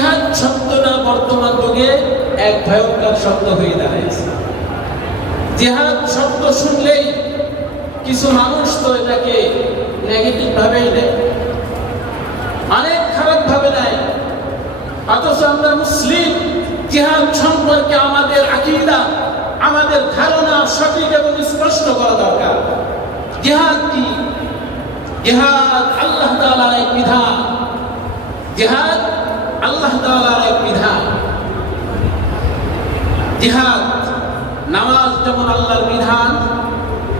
জিহাদ শব্দটা বর্তমান যুগে এক ভয়ঙ্কর শব্দ হয়ে দাঁড়িয়েছে। জিহাদ শব্দ শুনলেই কিছু মানুষ তো এটাকে নেগেটিভ ভাবেই নেয়। অনেক খারাপ ভাবে নেয়। অথচ আমরা মুসলিম, জিহাদ সম্পর্কে আমাদের আকিদা, আমাদের ধারণা সঠিক এবং স্পষ্ট করা দরকার। জিহাদ কি? জিহাদ আল্লাহ তাআলার এক বিধান। জিহাদ আল্লাহ এক বিধান। জিহাদ, নামাজ যেমন আল্লাহর বিধান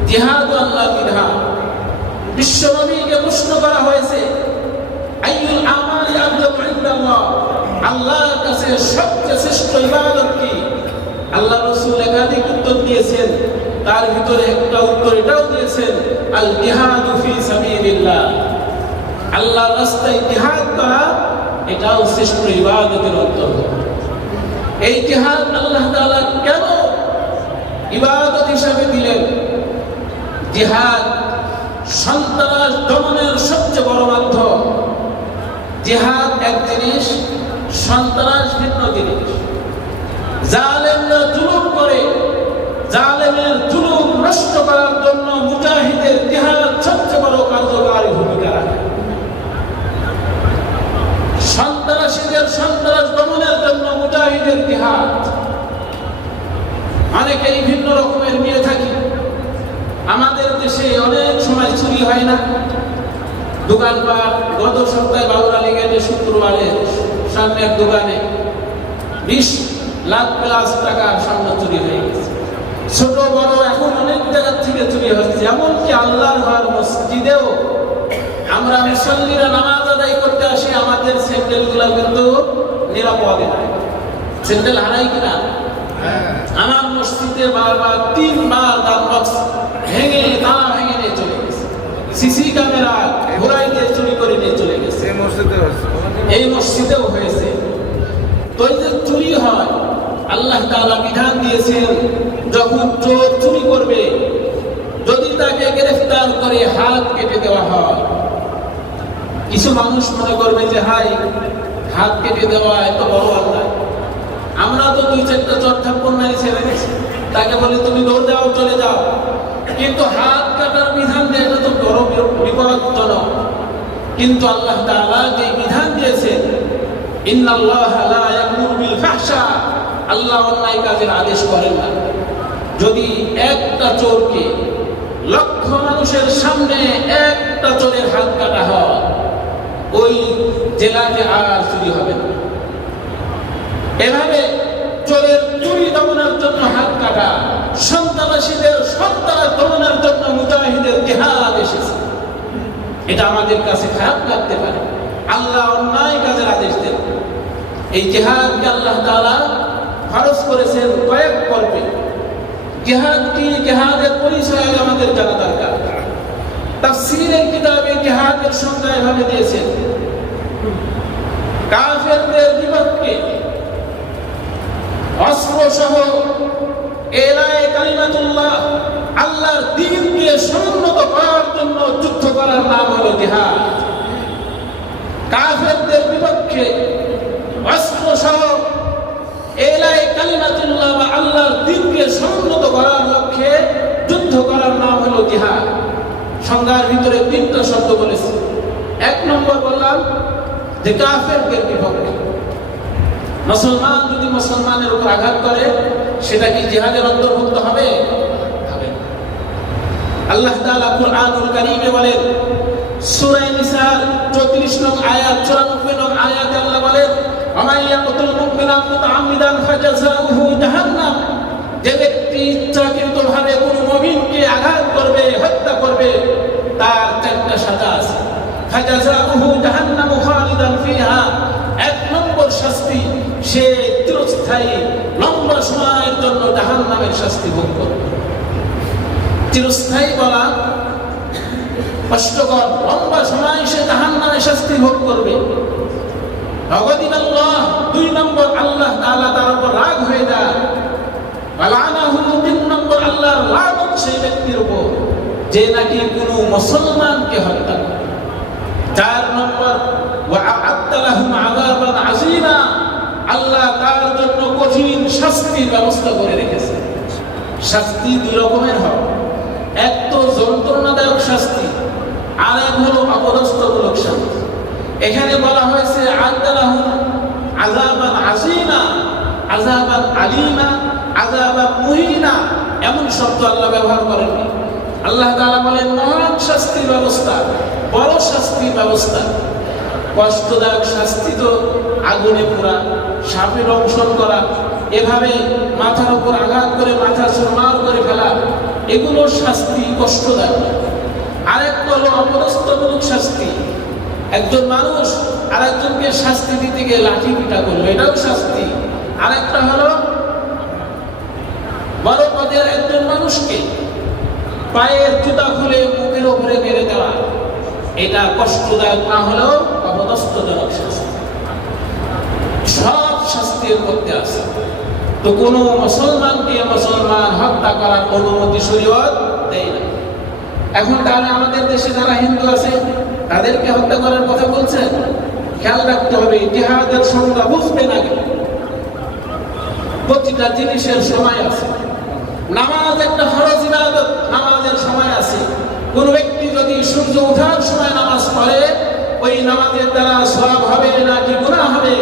জিহাদ আল্লাহর বিধান। বিশ্বনবীকে প্রশ্ন করা হয়েছে আল্লাহর কাছে সবচেয়ে শ্রেষ্ঠ ইবাদত কি? আল্লাহ রাসূল একাধিক উত্তর দিয়েছেন, তার ভিতরে একটা উত্তর এটাও দিয়েছেন, আল জিহাদু ফি সাবিলিল্লাহ। আল্লাহর রাস্তায় জিহাদ করা এটাও শ্রেষ্ঠ ইবাদতের অন্তর্গত এই জিহাদ আল্লাহ তাআলা কেন ইবাদত হিসাবে দিলেন? জিহাদ সন্ত্রাস দমনের সবচেয়ে বড় মাধ্যম। জিহাদ এক জিনিস, সন্ত্রাস ভিন্ন জিনিস। জালেমরা জুলুম করে, জালেমের জুলুম নষ্ট করার জন্য মুজাহিদের জিহাদ সবচেয়ে বড় কার্যকারী ভূমিকা রাখে সন্ত্রাসীদের সন্ত্রাস দমনের জন্য মুজাহিদের জিহাদ অনেকেই ভিন্ন রকমের নিয়ে থাকি আমাদের দেশে অনেক সময় চুরি হয় না দোকানপাট গত সপ্তাহে বাবুরা লেগে যে শুক্রবারে সামনে এক দোকানে বিশ লাখ প্লাস টাকা স্বর্ণ চুরি হয়ে গেছে ছোট বড় এখন অনেক জায়গার থেকে চুরি হচ্ছে এমনকি আল্লাহর ঘর মসজিদেও আমরা মুসল্লিরা নামাজ আদায় করতে আসি আমাদের স্যান্ডেলগুলা কিন্তু নিরাপদে নাই। স্যান্ডেল হারাই কিনা? আমার মসজিদে বারবার তিনবার দাম বক্স ভেঙে তালা ভেঙে নিয়ে চলে গেছে। সিসি ক্যামেরা ঘোরাই দিয়ে চুরি করে নিয়ে চলে গেছে। এই মসজিদে হচ্ছে এই মসজিদেও হয়েছে। তো এই যে চুরি হয় আল্লাহ তাআলা বিধান দিয়েছেন যখন চোর চুরি করবে গ্রেফতার করে হাত কেটে দেওয়া হয়। কিছু মানুষ মনে করবে যে, হাই, হাত কেটে দেওয়া এত বড় অন্যায়। আমরা তো দুই চারটা চর থাপ্পর ছেড়ে দিছি তাকে বলি, তুমি দৌড় দাও, চলে যাও। কিন্তু হাত কাটার বিধান দিয়ে তো বড় বিপদজনক কিন্তু আল্লাহ তাআলা যে বিধান ফাহশা আল্লাহ অন্যায় কাজের আদেশ করেন না। যদি একটা চোরকে লক্ষ মানুষের সামনে একটা চোরের হাত কাটা হয়। ওই জেলাতে আর চুরি হবে এভাবে চোরের চুরি দমনের জন্য হাত কাটা, সন্ত্রাসীদের সন্ত্রাস দমনের জন্য মুজাহিদের জেহাদ এসেছে। এটা আমাদের কাছে খারাপ লাগতে পারে। আল্লাহ অন্যায় কাজের আদেশ দেন। এই জেহাদকে আল্লাহ তাআলা খরচ করেছেন কয়েক পর্বে জেহাদের পরিচয় আমাদের জানা দরকার। কিতাবে জেহাদের সংজ্ঞা এভাবে দিয়েছেন। কাফেরদের বিপক্ষে অস্ত্র সহ এলায় কালিমাতুল্লাহ আল্লাহর দিনকে সমুন্নত করার জন্য যুদ্ধ করার নাম হলো জিহাদ কাফেরদের বিপক্ষে অস্ত্র সহ আল্লাহর দিনকে সমুন্নত করার লক্ষ্যে যুদ্ধ করার নাম হলো জিহাদ। সংজ্ঞার ভিতরে তিনটা শব্দ বলেছে। এক নম্বর বললাম যে কাফেরদের বিপক্ষে। মুসলমান যদি মুসলমানের উপর আঘাত করে, সেটা কি জিহাদের অন্তর্ভুক্ত হবে? আল্লাহ তাআলা কুরআনুল কারীমে বলেন, সূরা নিসার 34 নং আয়াত 94 নং আয়াতে আল্লাহ বলেন আমায় ইয়াকতুল মুমিনা মুতাআম্মিদান ফাজাযাউহু জাহান্নাম যে ব্যক্তি ইচ্ছাকৃতভাবে কোন মুমিনকে আঘাত করবে হত্যা করবে তার চারটা সাজা আছে ফাজাযাউহু জাহান্নামু খালিদান ফিহা এক নম্বর শাস্তি সে চিরস্থায়ী লম্বা সময়ের জন্য জাহান নামের শাস্তি ভোগ করবে চিরস্থায়ী বলা কষ্টকর, লম্বা সময় সে জাহান নামে শাস্তি ভোগ করবে। আল্লাহ দুই নম্বর আল্লাহ তার উপর রাগ হয়ে যায়। তিন নম্বর লানত সেই ব্যক্তির উপর, যে নাকি কোনো মুসলমানকে হত্যা করে। চার নম্বর আ'আদ্দা লাহুম আযাবান আযীমা শাস্তির ব্যবস্থা করে রেখেছে। শাস্তি দুই রকমের হয়। এক তো যন্ত্রণাদায়ক শাস্তি, আর এক হলো অপদস্থমূলক শাস্তি। এখানে বলা হয়েছে আদালাহু আজাবান আজিমা আজাবান আলিমা আজাবান মুহিনা, এমন শব্দ আল্লাহ ব্যবহার করেননি। আল্লাহ তাআলা বলেন, মহান শাস্তির ব্যবস্থা, বড় শাস্তির ব্যবস্থা। কষ্টদায়ক শাস্তি তো আগুনে পোড়া, সাপে দংশন করা এভাবে মাথার উপর আঘাত করে, মাথা সরমার করে ফেলা, এগুলো শাস্তি কষ্টদায়ক। আরেকটা হলো অপদস্থমূলক শাস্তি। একজন মানুষ আরেকজনকে শাস্তি দিতে গিয়ে লাঠি পিটা করল, এটাও শাস্তি। আরেকটা হলো, বড় পদের একজন মানুষকে পায়ের জুতা খুলে মুখের উপরে মেরে দেওয়া, এটা কষ্টদায়ক না হলেও অপদস্থজনক শাস্তি। সব শাস্তির মধ্যে আছে। তো কোন মুসলমানকে মুসলমান হত্যা করার অনুমতি শরীয়ত দেয় না। এখন তাহলে আমাদের দেশে যারা হিন্দু আছে, তাদেরকে হত্যা করার কথা বলছেন। খেয়াল রাখতে হবে ইতিহাসের সংজ্ঞা বুঝবে না প্রতিটা জিনিসের সময় আছে। নামাজ একটা ফরজ ইবাদত, নামাজের সময় আছে। কোন ব্যক্তি যদি সূর্য ওঠার সময় নামাজ পড়ে, ওই নামাজের দ্বারা সব হবে না নাকি গুনাহ হবে?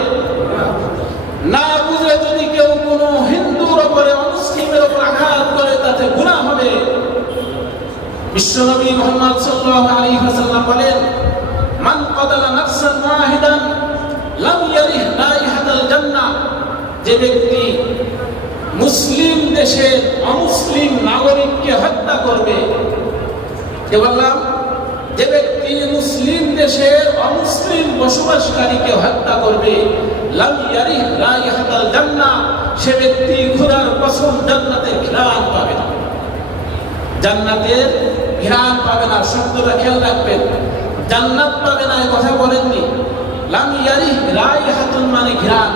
না বুঝে যদি কেউ কোন হিন্দুর উপরে অমুসলিমের উপর আঘাত করে তাতে গুনাহ হবে। বিশ্বনবী মোহাম্মদ সাল্লাল্লাহু আলাইহি ওয়াসাল্লাম বলেন, মান কাতালা নাফসান ওয়াহিদান, লাম ইয়ারিহ রাইহাতাল জান্নাহ যে ব্যক্তি মুসলিম দেশের অমুসলিম নাগরিককে হত্যা করবে, কে বললাম? যে ব্যক্তি মুসলিম দেশের অমুসলিম বসবাসকারীকে হত্যা করবে, লাম ইয়ারিহ রাইহাতাল জান্নাহ সে ব্যক্তি খোদার কসম জান্নাতের ঘ্রাণ পাবে না। জান্নাতের ঘ্রাণ পাবে না শব্দটা খেয়াল রাখবেন। জান্নাত পাবে না এই কথা বলেননি। লাম ইয়ারিহ রাইহাতুন মানে ঘ্রাণ।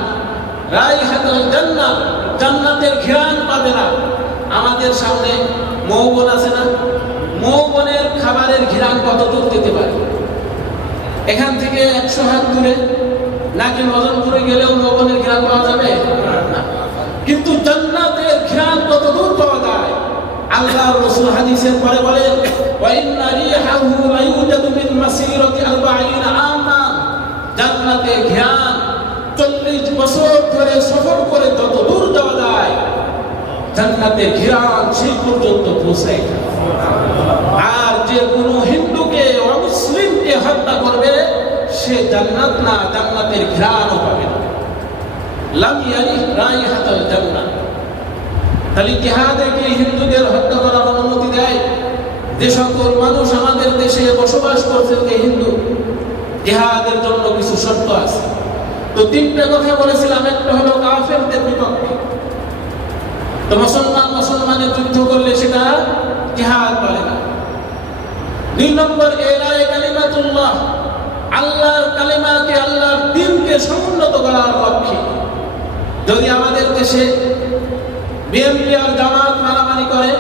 রাইহাতুল জান্নাত, জান্নাতের ঘ্রাণ পাবে না। আমাদের সামনে মৌবন আছে না? মৌবনের খাবারের কত দূর দিতে পারে? এখান থেকে একশো হাত দূরে, নাকি মদনপুরে গেলেও মৌবনের ঘ্রাণ পাওয়া যাবে? কিন্তু জান্নাতের ঘ্রাণ কত দূর পাওয়া যায়, আল্লাহ রাসূল হাদিসের পরে বলেন ওয়া ইন্না রিহাহু লা ইউজাদু মিন মাসিরাতি 40 আমা জান্নাতের ঘ্রাণ 40 বছর ধরে সফর করে যত দূর যাওয়া যায় জান্নাতের ঘ্রাণ সেই পর্যন্ত পৌঁছায়। আর যে কোনো হিন্দুকে অমুসলিমকে হত্যা করবে, সে জান্নাত না, জান্নাতের ঘ্রাণও পাবে না। লাম ইয়ারিহ জান্নাত তাহলে হিন্দুদের হত্যা করার অনুমতি দেয়? যে সকল মানুষ আমাদের দেশে বসবাস করছেন যে হিন্দু? জন্য কিছু শর্ত আছে। তো তিনটা কথা বলেছিলাম, একটা হলো কাফেরদের বিপক্ষে। তো মুসলমান মুসলমানের যুদ্ধ করলে সেটা জিহাদ বলে না। দুই নম্বর এলায় কালিমাতুল্লাহ। আল্লাহর কালিমাকে আল্লাহর দিনকে সমুন্নত করার যদি আমাদের দেশে বিএনপি আর জামাত মারামারি করে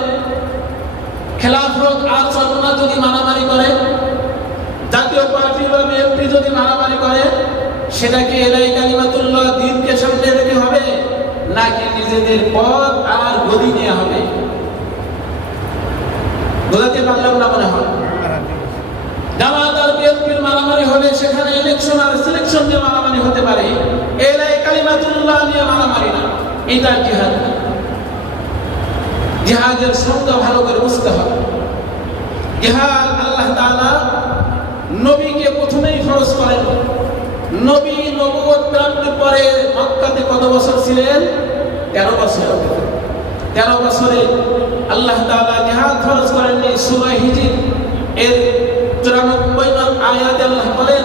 খেলাফত আর চলনা যদি মারামারি করে, জাতীয় পার্টি বা বিএনপি যদি মারামারি করে সেটাকে এলাই কালিমাতুল্লাহ দিনকে সামনে রেখে হবে, নাকি নিজেদের পথ আর গদি নিয়ে হবে? বোঝাতে পারলাম না মনে হয়। জামাত আর বিএনপির মারামারি হলে সেখানে ইলেকশন আর সিলেকশন নিয়ে মারামারি হতে পারে। কালিমাতুল্লাহ নিয়ে ভালো করে বুঝতে হবে। জিহাদ আল্লাহ নবীকে প্রথমেই ফরজ করেন। নবী নবুয়ত পরে মক্কাতে কত বছর ছিলেন? তেরো বছর। তেরো বছরে আল্লাহ তাআলা জিহাদ ফরজ করেননি সূরা এর চুরানব্বই নং আয়াতে আল্লাহ বলেন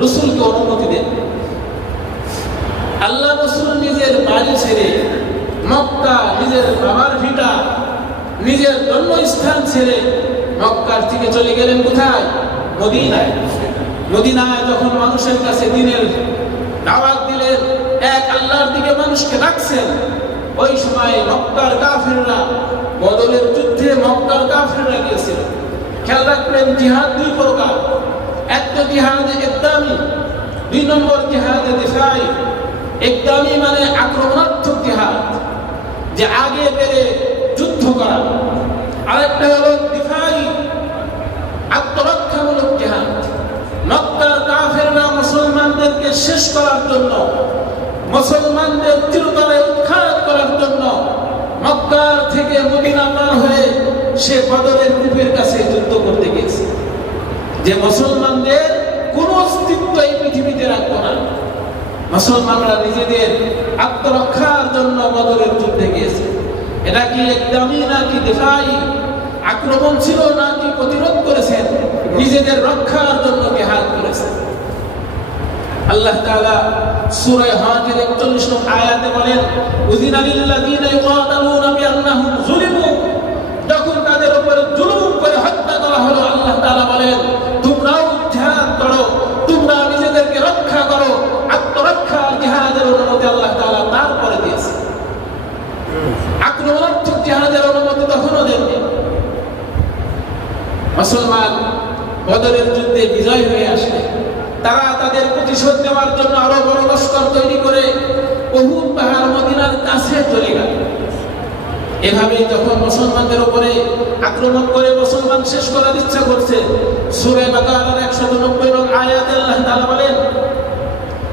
রসুলকে অনুমতি দেন। আল্লাহ রসুল নিজের বাড়ি ছেড়ে মক্কা নিজের বাবার ভিটা, নিজের জন্মস্থান ছেড়ে মক্কার থেকে চলে গেলেন কোথায়? মদিনায়। মদিনায় যখন মানুষের কাছে দিনের দাওয়াত দিলেন, এক আল্লাহর দিকে মানুষকে ডাকছেন। ওই সময় মক্কার কাফেররা বদলের যুদ্ধে মক্কার কাফেররা গিয়েছিল। খেয়াল রাখবেন, জিহাদ দুই প্রকার। একটা জিহাদ একদামি, দুই নম্বর জিহাদে দিফাই একদামি মানে আক্রমণাত্মক জিহাদ, যে আগে বেড়ে যুদ্ধ করা। আরেকটা হলো দিফাই, আত্মরক্ষামূলক জিহাদ। মক্কার কাফেররা মুসলমানদেরকে শেষ করার জন্য, মুসলমানদের চিরতরে উৎখাত করার জন্য মক্কা থেকে মদিনা পার হয়ে সে বদরের কূপের কাছে যুদ্ধ করতে গেছে যে মুসলমানদের কোন অস্তিত্ব এই পৃথিবীতে রাখব না। মুসলমানরা নিজেদের আত্মরক্ষার জন্য বদরের যুদ্ধে গিয়েছে। এটা কি একদমই নাকি দেখাই আক্রমণ ছিল নাকি প্রতিরোধ করেছেন? নিজেদের রক্ষার জন্য হাত করেছেন আল্লাহ তাআলা সূরা হাজের 41 নং আয়াতে বলেন, উযিনা লিল্লাযিনা ইউকাতালুনা বিআন্নাহুম যুলিমু যখন তাদের উপরে জুলুম করে হত্যা করা হলো আল্লাহ তাআলা বলেন তোমরাও জিহাদ করো তোমরা নিজেদেরকে রক্ষা করো আত্মরক্ষা জিহাদের অনুমতি আল্লাহ তাআলা তারপরে দিয়েছে আক্রমণাত্মক জিহাদের অনুমতি তখনও দেননি মুসলমান বদরের যুদ্ধে বিজয় হয়ে আসলে তারা তাদের প্রতিশোধ নেওয়ার জন্য আরো বড় লস্কর তৈরি করে বহু পাহাড় মদিনার কাছে চলে গেল এভাবে যখন মুসলমানদের উপরে আক্রমণ করে মুসলমান শেষ করার ইচ্ছা করছে সুরে বাকারার একশত নব্বই নং আয়াত আল্লাহ তাআলা বলেন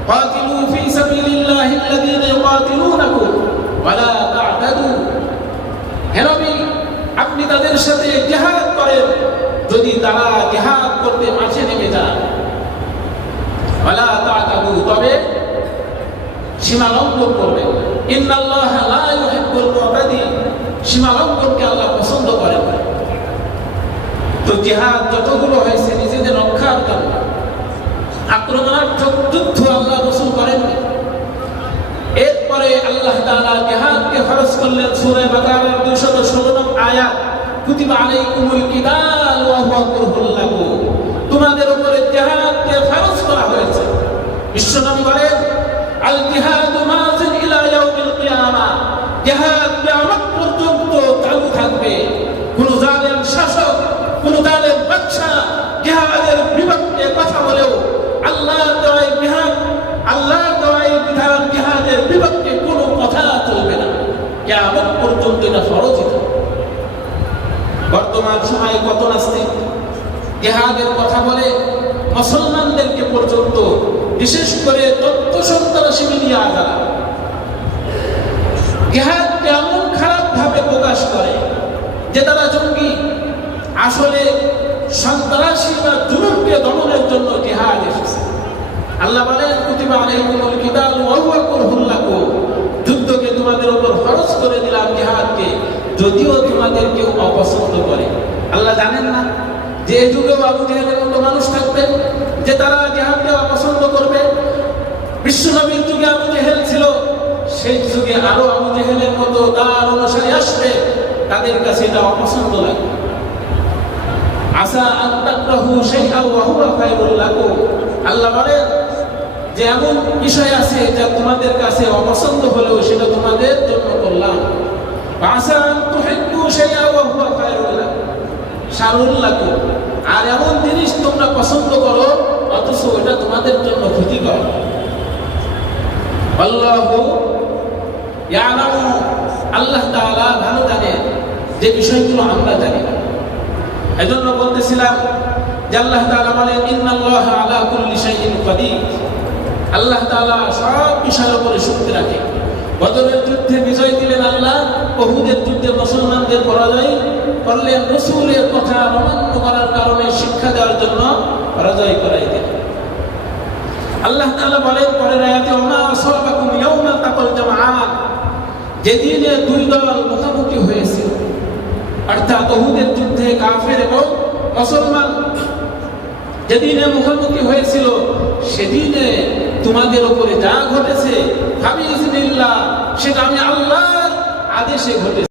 قاتلوا في سبيل الله الذين يقاتلونكم ولا تعتدوا আপনি তাদের সাথে জিহাদ করেন। যদি তারা জিহাদ করতে মাঠে নেমে যান তবে সীমা লঙ্ঘন করবেন ইন্নাল্লাহ লা আল্লাহ পছন্দ করেন না। নিজেদের আক্রমণাত্মক যুদ্ধ আল্লাহ রসুল করেননি। এরপরে আল্লাহ তাআলা জিহাদকে ফরজ করলেন সূরা বাকারার 216 নং আয়াত, কুতিবা আলাইকুমুল কিদাল ওয়া হুয়া কুরহুল লাকুম তোমাদের উপরে জিহাদকে ফরজ করা হয়েছে। বিশ্বনবী বলেন, আল জিহাদু মাযিন ইলা ইয়াউমিল কিয়ামা। জিহাদ এটা বর্তমান সময়ে কত নাস্তিক? জেহাদের কথা বলে মুসলমানদেরকে পর্যন্ত বিশেষ করে তথ্য সন্ত্রাসী মিডিয়া দ্বারা জেহাদকে এমন খারাপ ভাবে প্রকাশ করে যে তারা জঙ্গি। আসলে সন্ত্রাসী বা জুলুমকে দমনের জন্য জেহাদ এসেছে। আল্লাহ বলেন, কুতিবা আলাইকুমুল কিতাল ওয়া হুয়া কুরহুল লাকুম। যুদ্ধকে তোমাদের উপর ফরজ করে দিলাম জিহাদকে, যদিও তোমাদের কেউ অপছন্দ করে। আল্লাহ জানেন না যে এই যুগেও আবু জেহেলের মতো মানুষ থাকবে, যে তারা জেহাদকে অপছন্দ করবে। বিশ্বনবীর যুগে আবু জেহেল ছিল, সেই যুগে আরও আবু জেহেলের মতো তার অনুসারী আসবে, তাদের কাছে এটা অপছন্দ লাগবে। আসা হুয়া খায়রুল আল্লাহ বলেন যে এমন বিষয় আছে যা তোমাদের কাছে অপছন্দ হলেও সেটা তোমাদের জন্য করলাম আর এমন জিনিস তোমরা পছন্দ করো, অথচ ওটা তোমাদের জন্য ক্ষতিকর। আল্লাহু আল্লাহ তাআলা ভালো জানেন যে বিষয়গুলো আমরা জানি না। এজন্য বলতেছিলাম যে আল্লাহ তাআলা বলেন, ইন্নাল্লাহা আলা কুল্লি আল্লাহ তাআলা সব বিষয়ের উপরে শক্তি রাখে। বদরের যুদ্ধে বিজয় দিলেন আল্লাহ বহুদের যুদ্ধে মুসলমানদের পরাজয় করলেন রসুলের কথা অমান্য করার কারণে শিক্ষা দেওয়ার জন্য পরাজয় করাই দিলেন। আল্লাহ তাআলা বলেন, পরের আয়াতে, ওমা আসাবাকুম ইয়াউমা তাকাল জামাআন যেদিনে দুই দল মুখোমুখি হয়েছিল অর্থাৎ উহুদের যুদ্ধে কাফের এবং মুসলমান যেদিনে মুখোমুখি হয়েছিল সেদিনে তোমাদের ওপরে যা ঘটেছে সেটা আমি আল্লাহর আদেশে ঘটেছে।